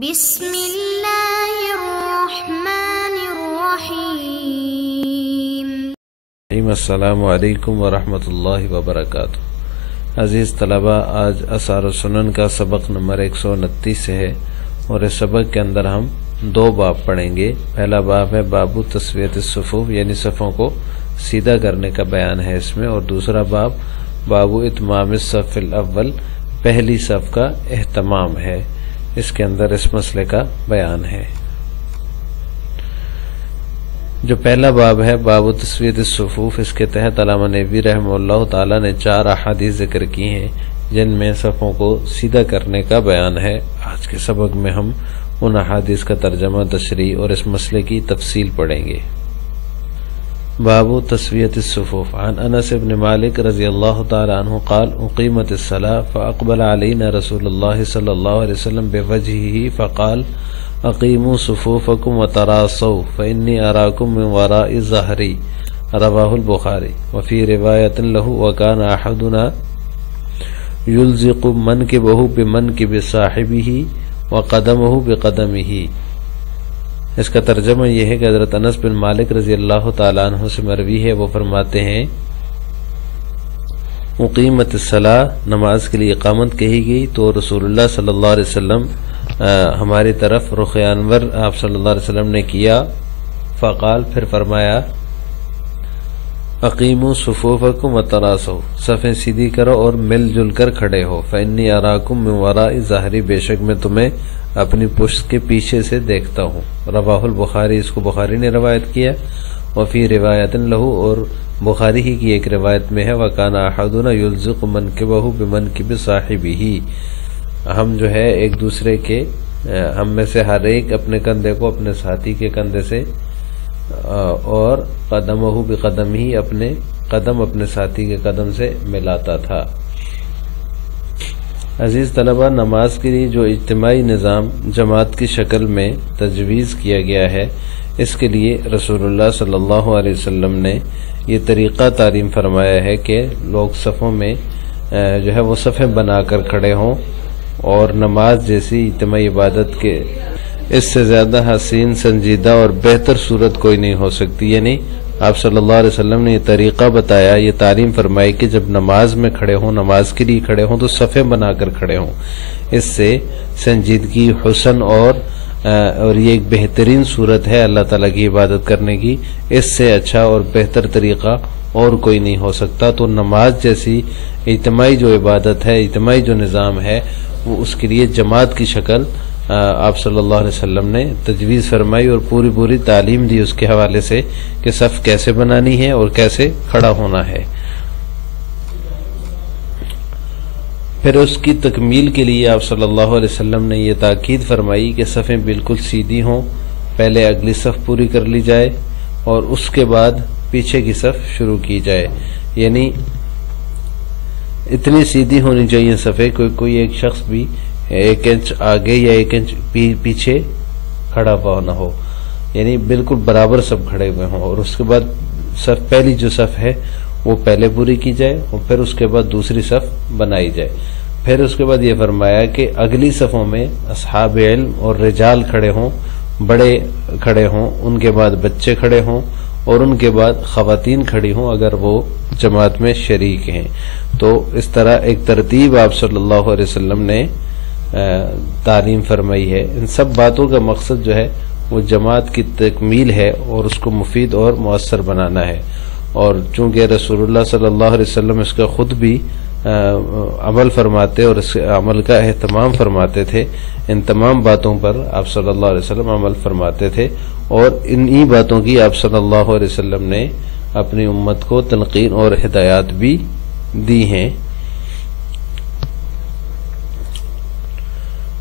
بسم اللہ الرحمن الرحیم۔ السلام علیکم ورحمۃ اللہ وبرکاتہ۔ عزیز طلبہ، آج آثار السنن کا سبق نمبر 129 ہے اور اس سبق کے اندر ہم دو باب پڑھیں گے۔ پہلا باب ہے باب تسویۃ الصفوف، یعنی صفوں کو سیدھا کرنے کا بیان ہے اس میں، اور دوسرا باب باب اتمام الصف الاول، پہلی صف کا اہتمام ہے، اس کے اندر اس مسئلے کا بیان ہے۔ جو پہلا باب ہے باب تسویۃ الصفوف، اس کے تحت علامہ نووی رحمہ اللہ تعالی نے 4 احادیث ذکر کی ہیں جن میں صفوں کو سیدھا کرنے کا بیان ہے۔ آج کے سبق میں ہم ان احادیث کا ترجمہ، تشریح اور اس مسئلے کی تفصیل پڑھیں گے۔ باب تسویۃ الصفوف، عن انس بن مالک رضی اللہ تعالی عنہ قال اقیمت الصلاۃ فاقبل علینا رسول اللہ صلی اللہ علیہ وسلم بوجهه فقال اقیموا صفوفکم وتراصوا فانی اراکم من وراء ظهری، رواہ البخاری۔ وفی روایت له وکان احدنا یلزق منکبہ بمنکب صاحبہ وقدمہ بقدمہ۔ اس کا ترجمہ یہ ہے کہ حضرت انس بن مالک رضی اللہ تعالیٰ عنہ سے مروی ہے، وہ فرماتے ہیں اقیمت الصلاۃ، نماز کے لیے اقامت کہی گئی تو رسول اللہ صلی اللہ علیہ وسلم ہماری طرف رخ انور آپ صلی اللہ علیہ وسلم نے کیا، فقال، پھر فرمایا اقیموا صفوفکم وتراصوا، صفیں سیدھی کرو اور مل جل کر کھڑے ہو، فانی اراکم من وراء ظہری، بے شک میں تمہیں اپنی پشت کے پیچھے سے دیکھتا ہوں، رواہ البخاری، اس کو بخاری نے روایت کیا۔ وفی روایت لہو، اور بخاری ہی کی ایک روایت میں ہے وکان احدنا یلزق منکبہ بمنکب صاحبہ، ہم جو ہے ایک دوسرے کے، ہم میں سے ہر ایک اپنے کندھے کو اپنے ساتھی کے کندھے سے اور قدمہ بقدمہ، اپنے قدم اپنے ساتھی کے قدم سے ملاتا تھا۔ عزیز طلبہ، نماز کے لیے جو اجتماعی نظام جماعت کی شکل میں تجویز کیا گیا ہے، اس کے لیے رسول اللہ صلی اللہ علیہ وسلم نے یہ طریقہ تعلیم فرمایا ہے کہ لوگ صفوں میں جو ہے وہ صفیں بنا کر کھڑے ہوں، اور نماز جیسی اجتماعی عبادت کے اس سے زیادہ حسین، سنجیدہ اور بہتر صورت کوئی نہیں ہو سکتی۔ یعنی آپ صلی اللہ علیہ وسلم نے یہ طریقہ بتایا، یہ تعلیم فرمائی کہ جب نماز میں کھڑے ہوں، نماز کے لیے کھڑے ہوں تو صفیں بنا کر کھڑے ہوں۔ اس سے سنجیدگی، حسن اور یہ ایک بہترین صورت ہے اللہ تعالیٰ کی عبادت کرنے کی، اس سے اچھا اور بہتر طریقہ اور کوئی نہیں ہو سکتا۔ تو نماز جیسی اجتماعی جو عبادت ہے، اجتماعی جو نظام ہے، وہ اس کے لیے جماعت کی شکل آپ صلی اللہ علیہ وسلم نے تجویز فرمائی اور پوری تعلیم دی اس کے حوالے سے کہ صف کیسے بنانی ہے اور کیسے کھڑا ہونا ہے۔ پھر اس کی تکمیل کے لیے آپ صلی اللہ علیہ وسلم نے یہ تاکید فرمائی کہ صفیں بالکل سیدھی ہوں، پہلے اگلی صف پوری کر لی جائے اور اس کے بعد پیچھے کی صف شروع کی جائے، یعنی اتنی سیدھی ہونی چاہیے صفیں کوئی ایک شخص بھی 1 انچ آگے یا 1 انچ پیچھے کھڑا ہوا نہ ہو، یعنی بالکل برابر سب کھڑے ہوئے ہوں، اور اس کے بعد صف، پہلی جو صف ہے وہ پہلے پوری کی جائے اور پھر اس کے بعد دوسری صف بنائی جائے۔ پھر اس کے بعد یہ فرمایا کہ اگلی صفوں میں اصحاب علم اور رجال کھڑے ہوں، بڑے کھڑے ہوں، ان کے بعد بچے کھڑے ہوں، اور ان کے بعد خواتین کھڑی ہوں اگر وہ جماعت میں شریک ہیں۔ تو اس طرح ایک ترتیب آپ صلی اللہ علیہ وسلم نے تعلیم فرمائی ہے۔ ان سب باتوں کا مقصد جو ہے وہ جماعت کی تکمیل ہے اور اس کو مفید اور مؤثر بنانا ہے، اور چونکہ رسول اللہ صلی اللہ علیہ وسلم اس کا خود بھی عمل فرماتے اور اس عمل کا اہتمام فرماتے تھے، ان تمام باتوں پر آپ صلی اللہ علیہ وسلم عمل فرماتے تھے، اور انہی باتوں کی آپ صلی اللہ علیہ وسلم نے اپنی امت کو تلقین اور ہدایات بھی دی ہیں،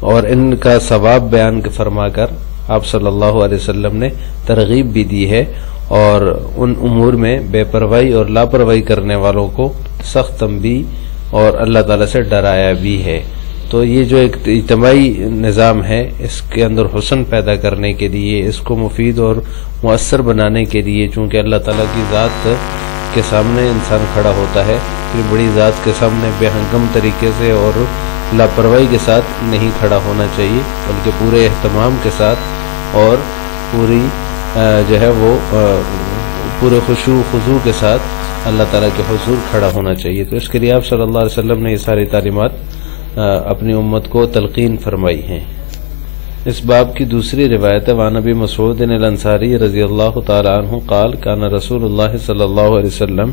اور ان کا ثواب بیان فرما کر آپ صلی اللہ علیہ وسلم نے ترغیب بھی دی ہے، اور ان امور میں بے پرواہی اور لاپرواہی کرنے والوں کو سخت تنبیہ اور اللہ تعالیٰ سے ڈرایا بھی ہے۔ تو یہ جو ایک اجتماعی نظام ہے، اس کے اندر حسن پیدا کرنے کے لیے، اس کو مفید اور مؤثر بنانے کے لیے، چونکہ اللہ تعالیٰ کی ذات کے سامنے انسان کھڑا ہوتا ہے، پھر بڑی ذات کے سامنے بے ہنگم طریقے سے اور لاپرواہی کے ساتھ نہیں کھڑا ہونا چاہیے، بلکہ پورے اہتمام کے ساتھ اور پوری جو ہے وہ پورے خشوع و خضوع کے ساتھ اللہ تعالیٰ کے حضور کھڑا ہونا چاہیے۔ تو اس کے لیے آپ صلی اللہ علیہ وسلم نے یہ ساری تعلیمات اپنی امت کو تلقین فرمائی ہیں۔ اس باب کی دوسری روایت ہے وعن ابی مسعود الانصاری رضی اللہ تعالی عنہ قال کان رسول اللہ صلی اللہ علیہ وسلم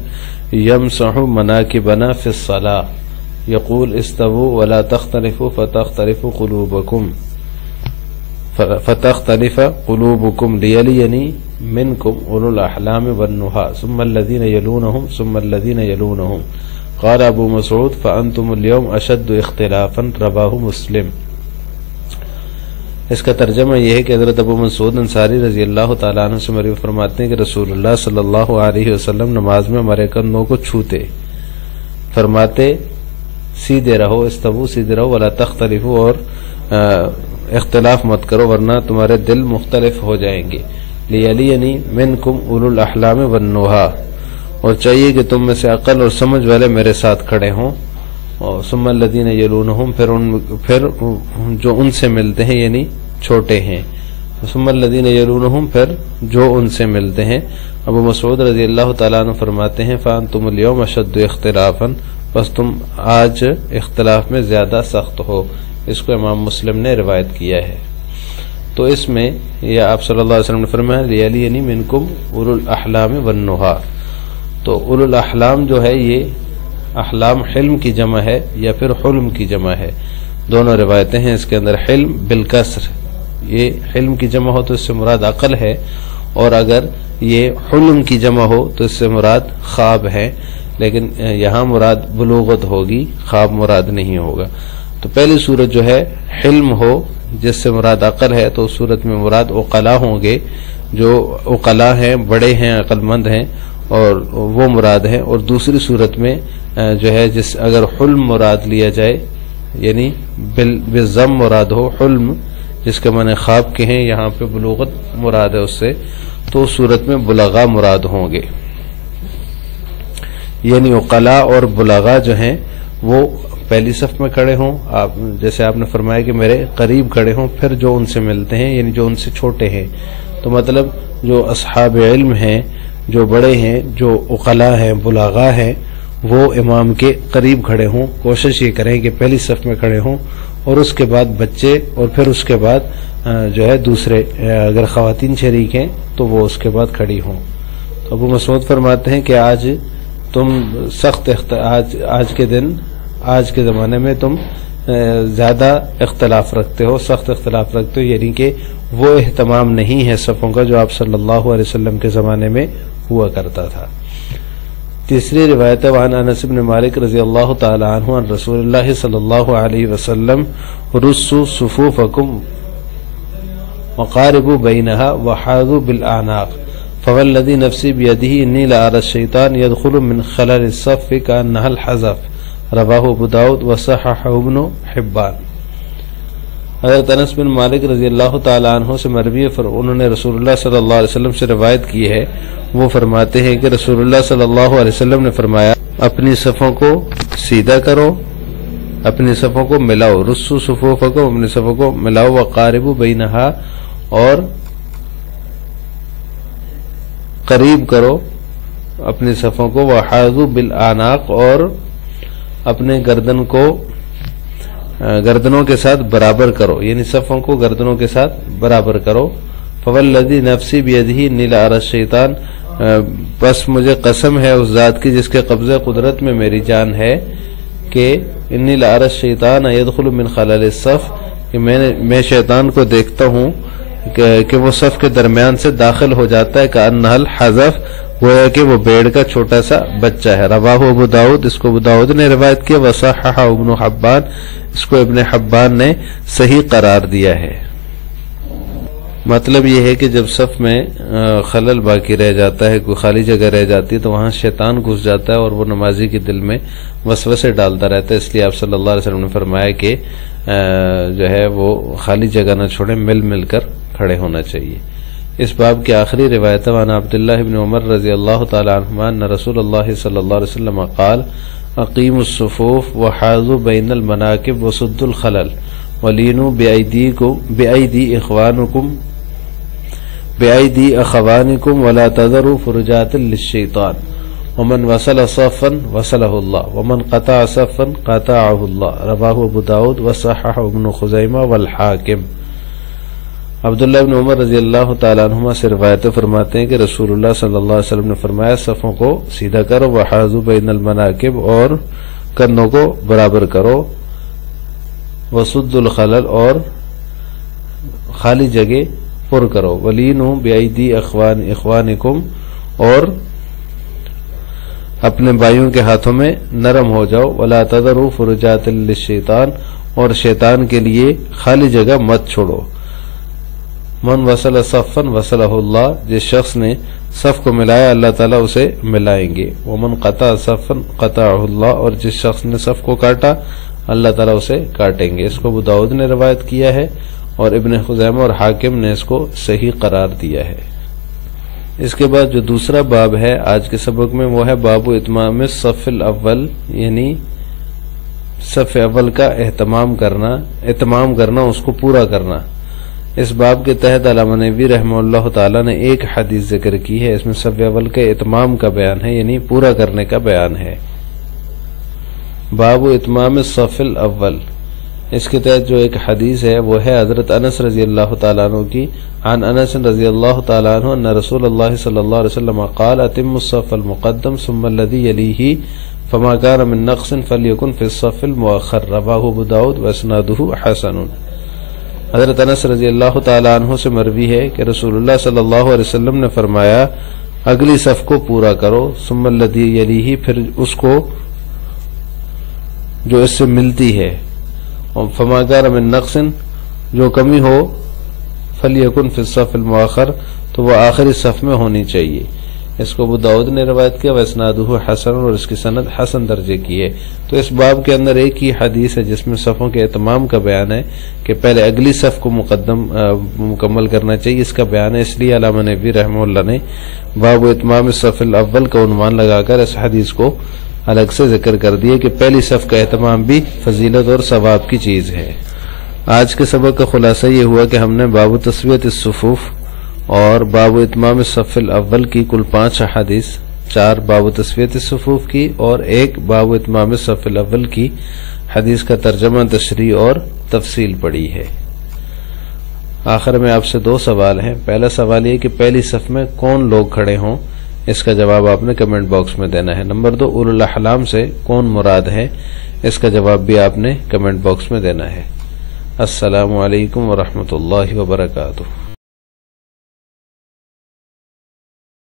یمسح مناکبنا فی الصلاة یقول استووا ولا تختلفوا فتختلف قلوبكم لیلینی منکم اولو الاحلام والنہا ثم الذین یلونہم ثم الذین یلونہم قال ابو مسعود فانتم اليوم اشد اختلافا رواہ مسلم۔ اس کا ترجمہ یہ ہے کہ حضرت ابو مسعود انصاری رضی اللہ تعالیٰ عنہ سے مروی فرماتے ہیں کہ رسول اللہ صلی اللہ علیہ وسلم نماز میں ہمارے کندھوں کو چھوتے، فرماتے سیدھے رہو، استووا سیدھے رہو، ولا تختلفوا اور اختلاف مت کرو ورنہ تمہارے دل مختلف ہو جائیں گے، لیلینی منکم اولو الاحلام والنہا اور چاہیے کہ تم میں سے عقل اور سمجھ والے میرے ساتھ کھڑے ہوں، اور ثم الذین یلونہم پھر جو ان سے ملتے ہیں یعنی چھوٹے ہیں، ثم الذین یلونہم پھر جو ان سے ملتے ہیں۔ ابو مسعود رضی اللہ تعالیٰ عنہ فرماتے ہیں فانتم اليوم اشد اختلافا، بس تم آج اختلاف میں زیادہ سخت ہو۔ اس کو امام مسلم نے روایت کیا ہے۔ تو اس میں یہ آپ صلی اللہ علیہ وسلم نے فرمایا لیلینی منکم اولو الاحلام والنہا، تو اولو الاحلام جو ہے یہ احلام حلم کی جمع ہے یا پھر حلم کی جمع ہے، دونوں روایتیں ہیں۔ اس کے اندر حلم بالکسر، یہ حلم کی جمع ہو تو اس سے مراد عقل ہے، اور اگر یہ حلم کی جمع ہو تو اس سے مراد خواب ہے، لیکن یہاں مراد بلوغت ہوگی، خواب مراد نہیں ہوگا۔ تو پہلی صورت جو ہے حلم ہو جس سے مراد عقل ہے، تو اس صورت میں مراد عقلا ہوں گے، جو عقلا ہیں، بڑے ہیں، عقل مند ہیں، اور وہ مراد ہے۔ اور دوسری صورت میں جو ہے جس اگر حلم مراد لیا جائے یعنی بالضم مراد ہو، حلم جس کے معنی خواب کے ہیں، یہاں پہ بلوغت مراد ہے اس سے، تو اس صورت میں بلغا مراد ہوں گے، یعنی عقلا اور بلغا جو ہیں وہ پہلی صف میں کھڑے ہوں، جیسے آپ نے فرمایا کہ میرے قریب کھڑے ہوں، پھر جو ان سے ملتے ہیں یعنی جو ان سے چھوٹے ہیں، تو مطلب جو اصحاب علم ہیں، جو بڑے ہیں، جو عقلا ہیں، بلغا ہیں، وہ امام کے قریب کھڑے ہوں، کوشش یہ کریں کہ پہلی صف میں کھڑے ہوں، اور اس کے بعد بچے، اور پھر اس کے بعد جو ہے دوسرے اگر خواتین شریک ہیں تو وہ اس کے بعد کھڑی ہوں۔ تو ابو مسعود فرماتے ہیں کہ آج تم آج کے دن، آج کے زمانے میں تم زیادہ اختلاف رکھتے ہو، سخت اختلاف رکھتے ہو، یعنی کہ وہ اہتمام نہیں ہے صفوں کا جو آپ صلی اللہ علیہ وسلم کے زمانے میں ہوا کرتا تھا۔ تیسری روایت ہے وعن انس بن مالک رضی اللہ تعالی عنہ عن رسول اللہ صلی اللہ علیہ وسلم رصوا صفوفکم وقاربوا بینہا وحاذوا بالاعناق فوالذی نفسی بیدہ انی لأری الشیطان يدخل من خلل الصف کأنہا الحذف رواہ ابو داؤد وصححہ ابن حبان۔ حضرت انس بن مالک رضی اللہ تعالی عنہ سے مروی انہوں نے رسول اللہ صلی اللہ علیہ وسلم سے روایت کی ہے، وہ فرماتے ہیں کہ رسول اللہ صلی اللہ علیہ وسلم نے فرمایا اپنی صفوں کو سیدھا کرو، اپنی صفوں کو ملاؤ، رصوا صفوفکم، اپنی صفوں کو ملاؤ، وقاربوا بینہا اور قریب کرو اپنی صفوں کو، وحاذوا بالاعناق اور اپنے گردنوں کے ساتھ برابر کرو، یعنی صفوں کو گردنوں کے ساتھ برابر کرو۔ فوالذی نفسی بیدہ انی لأری الشیطان، بس مجھے قسم ہے اس ذات کی جس کے قبضہ قدرت میں میری جان ہے کہ انی لأری الشیطان يدخل من خلل الصف، کہ میں شیطان کو دیکھتا ہوں کہ وہ صف کے درمیان سے داخل ہو جاتا ہے، کأنہا الحذف، گویا کہ وہ بیڑ کا چھوٹا سا بچہ ہے۔ رواہ ابو داؤد، اس کو ابو داؤد نے روایت کیا، وصححہ ابن حبان، اس کو ابن حبان نے صحیح قرار دیا ہے۔ مطلب یہ ہے کہ جب صف میں خلل باقی رہ جاتا ہے، کوئی خالی جگہ رہ جاتی ہے، تو وہاں شیطان گھس جاتا ہے اور وہ نمازی کے دل میں وسوسے ڈالتا رہتا ہے، اس لیے آپ صلی اللہ علیہ وسلم نے فرمایا کہ جو ہے وہ خالی جگہ نہ چھوڑیں، مل مل کر کھڑے ہونا چاہیے۔ اس باب کی آخری روایت عن عبداللہ بن عمر رضی اللہ تعالی عنہما ان رسول اللہ صلی اللہ علیہ وسلم قال اقیموا الصفوف وحاذوا بین المناکب وسدوا الخلل ولینوا بأیدی اخوانکم ولا تذروا فرجات للشیطان ومن وصل صفا وصلہ اللہ ومن قطع صفا قطعہ اللہ رواہ ابو داود وصححہ ابن خزیمہ والحاکم۔ عبداللہ بن عمر رضی اللہ تعالیٰ عنہما سے روایت فرماتے ہیں کہ رسول اللہ صلی اللہ علیہ وسلم نے فرمایا صفوں کو سیدھا کرو، وحاذوا بین المناکب اور کندھوں کو برابر کرو، وسدوا الخلل اور خالی جگہ پر کرو، ولینوا بأیدی اخوانکم اور اپنے بھائیوں کے ہاتھوں میں نرم ہو جاؤ، ولا تذروا فرجات للشیطان اور شیطان کے لیے خالی جگہ مت چھوڑو۔ من وصل صفا وصلہ اللہ، جس شخص نے صف کو ملایا اللہ تعالیٰ اسے ملائیں گے، ومن قطع صفا قطعہ اللہ، اور جس شخص نے صف کو کاٹا اللہ تعالیٰ اسے کاٹیں گے۔ اس کو ابو داؤد نے روایت کیا ہے اور ابن خزیمہ اور حاکم نے اس کو صحیح قرار دیا ہے۔ اس کے بعد جو دوسرا باب ہے آج کے سبق میں وہ ہے باب اتمام الصف الاول، یعنی صف اول کا اتمام کرنا، اس کو پورا کرنا۔ اس باب کے تحت علامہ نووی رحمہ اللہ تعالی نے ایک حدیث ذکر کی ہے، اس میں صف اول کے اتمام کا بیان ہے، یعنی پورا کرنے کا بیان ہے۔ باب اتمام الصف الاول، اس کے تحت جو ایک حدیث ہے وہ ہے حضرت انس رضی اللہ تعالیٰ عنہ کی، عن انس رضی اللہ تعالیٰ عنہ ان رسول اللہ صلی اللہ علیہ وسلم قال اتم الصف المقدم ثم الذي يليه فما كان من نقص فليكن في الصف المؤخر رواه ابو داود واسناده حسن۔ حضرت انس رضی اللہ تعالیٰ عنہ سے مروی ہے کہ رسول اللہ صلی اللہ علیہ وسلم نے فرمایا اگلی صف کو پورا کرو، ثم الذي يليه پھر اس کو جو اس سے ملتی ہے، فما كان من نقص جو کمی ہو فلیکن فی الصف المؤخر تو وہ آخری صف میں ہونی چاہیے۔ اس کو ابو داؤد نے روایت کیا، واسنادہ حسن، اور اس کی سند حسن درجے کی ہے۔ تو اس باب کے اندر ایک ہی حدیث ہے جس میں صفوں کے اتمام کا بیان ہے کہ پہلے اگلی صف کو مکمل کرنا چاہیے، اس کا بیان ہے۔ اس لیے علامہ نووی رحمہ اللہ نے باب اتمام الصف الاول کا عنوان لگا کر اس حدیث کو الگ سے ذکر کر دیا کہ پہلی صف کا اہتمام بھی فضیلت اور ثواب کی چیز ہے۔ آج کے سبق کا خلاصہ یہ ہوا کہ ہم نے باب تسویۃ الصفوف اور باب اتمام الصف الاول کی کل 5 احادیث، 4 باب تسویۃ الصفوف کی اور 1 باب اتمام الصف الاول کی حدیث کا ترجمہ، تشریح اور تفصیل پڑھی ہے۔ آخر میں آپ سے 2 سوال ہیں۔ پہلا سوال یہ کہ پہلی صف میں کون لوگ کھڑے ہوں، اس کا جواب آپ نے کمنٹ باکس میں دینا ہے۔ نمبر 2 اولو الاحلام سے کون مراد ہے، اس کا جواب بھی آپ نے کمنٹ باکس میں دینا ہے۔ السلام علیکم ورحمۃ اللہ وبرکاتہ۔